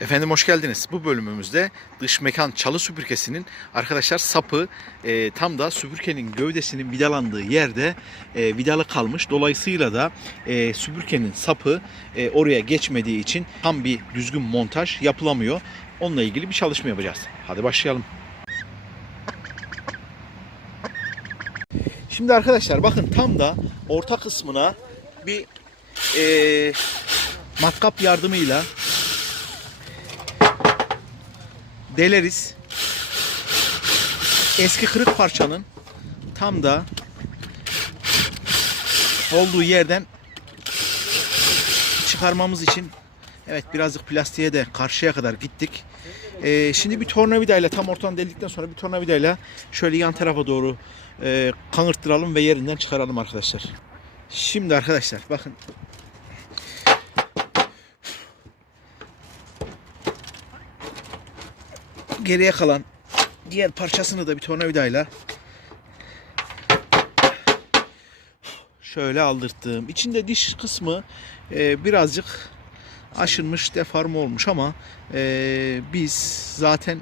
Efendim hoş geldiniz. Bu bölümümüzde dış mekan çalı süpürgesinin arkadaşlar sapı e, tam da süpürgenin gövdesinin vidalandığı yerde e, vidalı kalmış. Dolayısıyla da e, süpürgenin sapı e, oraya geçmediği için tam bir düzgün montaj yapılamıyor. Onunla ilgili bir çalışma yapacağız. Hadi başlayalım. Şimdi arkadaşlar bakın tam da orta kısmına bir e, matkap yardımıyla deleriz. Eski kırık parçanın tam da olduğu yerden çıkarmamız için evet birazcık plastiğe de karşıya kadar gittik. Ee, şimdi bir tornavidayla tam ortadan deldikten sonra bir tornavidayla şöyle yan tarafa doğru e, kanırttıralım ve yerinden çıkaralım arkadaşlar. Şimdi arkadaşlar bakın geriye kalan diğer parçasını da bir tornavidayla şöyle aldırttım. İçinde diş kısmı e, birazcık aşınmış, deforme olmuş ama e, biz zaten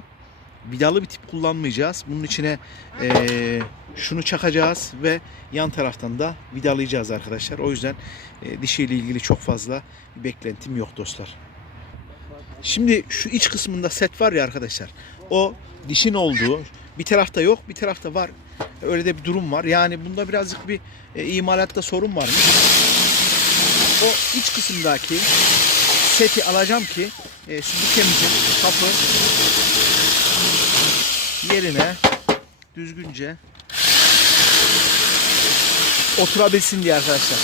vidalı bir tip kullanmayacağız. Bunun içine e, şunu çakacağız ve yan taraftan da vidalayacağız arkadaşlar. O yüzden e, dişiyle ilgili çok fazla beklentim yok dostlar. Şimdi şu iç kısmında set var ya arkadaşlar. O dişin olduğu bir tarafta yok bir tarafta var. Öyle de bir durum var. Yani bunda birazcık bir e, imalatta sorun varmış. O iç kısımdaki seti alacağım ki e, süpürgemizin kapı yerine düzgünce oturabilsin diye arkadaşlar.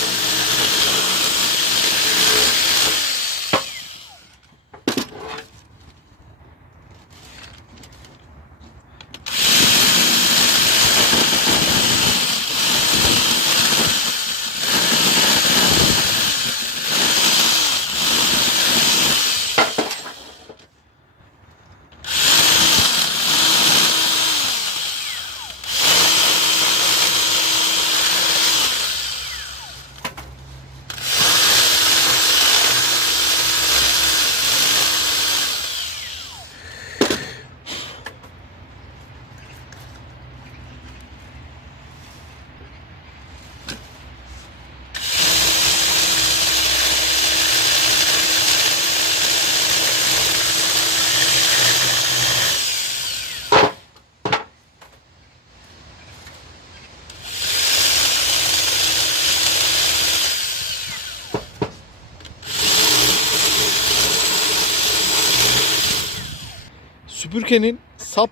Süpürgenin sap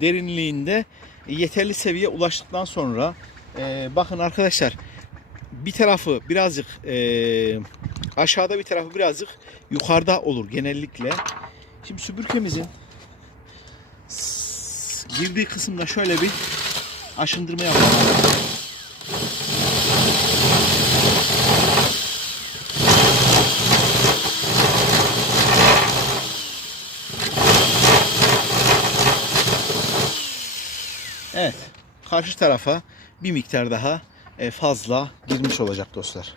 derinliğinde yeterli seviye ulaştıktan sonra e, bakın arkadaşlar bir tarafı birazcık e, aşağıda bir tarafı birazcık yukarıda olur genellikle. Şimdi süpürgemizin girdiği kısımda şöyle bir aşındırma yapalım. Evet. Karşı tarafa bir miktar daha e, fazla girmiş olacak dostlar.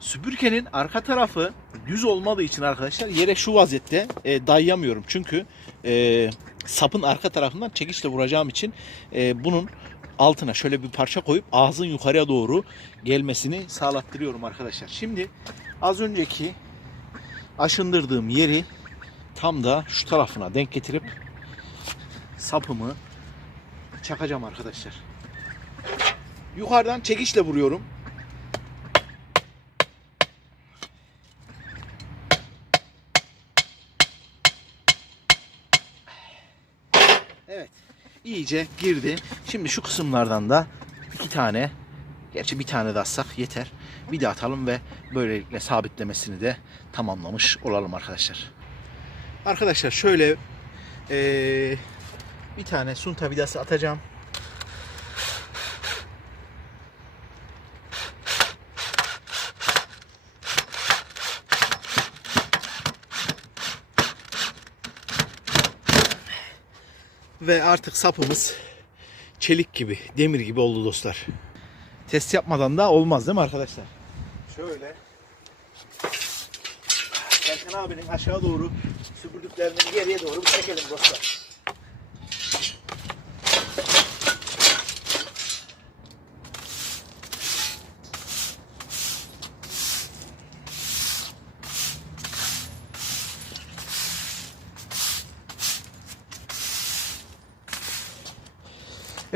Süpürgenin arka tarafı düz olmadığı için arkadaşlar yere şu vaziyette e, dayayamıyorum. Çünkü e, sapın arka tarafından çekiçle vuracağım için e, bunun altına şöyle bir parça koyup ağzın yukarıya doğru gelmesini sağlattırıyorum arkadaşlar. Şimdi az önceki aşındırdığım yeri tam da şu tarafına denk getirip sapımı çakacağım arkadaşlar. Yukarıdan çekiçle vuruyorum. Evet. iyice girdi. Şimdi şu kısımlardan da iki tane gerçi bir tane de atsak yeter. Bir de atalım ve böylelikle sabitlemesini de tamamlamış olalım arkadaşlar. Arkadaşlar şöyle eee bir tane sunta vidası atacağım. Ve artık sapımız çelik gibi, demir gibi oldu dostlar. Test yapmadan da olmaz değil mi arkadaşlar? Şöyle. Gel Erkan abinin aşağı doğru süpürdüklerini geriye doğru çekelim dostlar.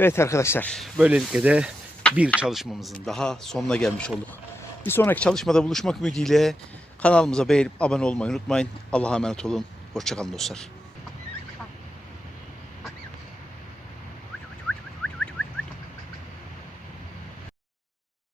Evet arkadaşlar, böylelikle de bir çalışmamızın daha sonuna gelmiş olduk. Bir sonraki çalışmada buluşmak ümidiyle kanalımıza beğenip abone olmayı unutmayın. Allah'a emanet olun. Hoşçakalın dostlar.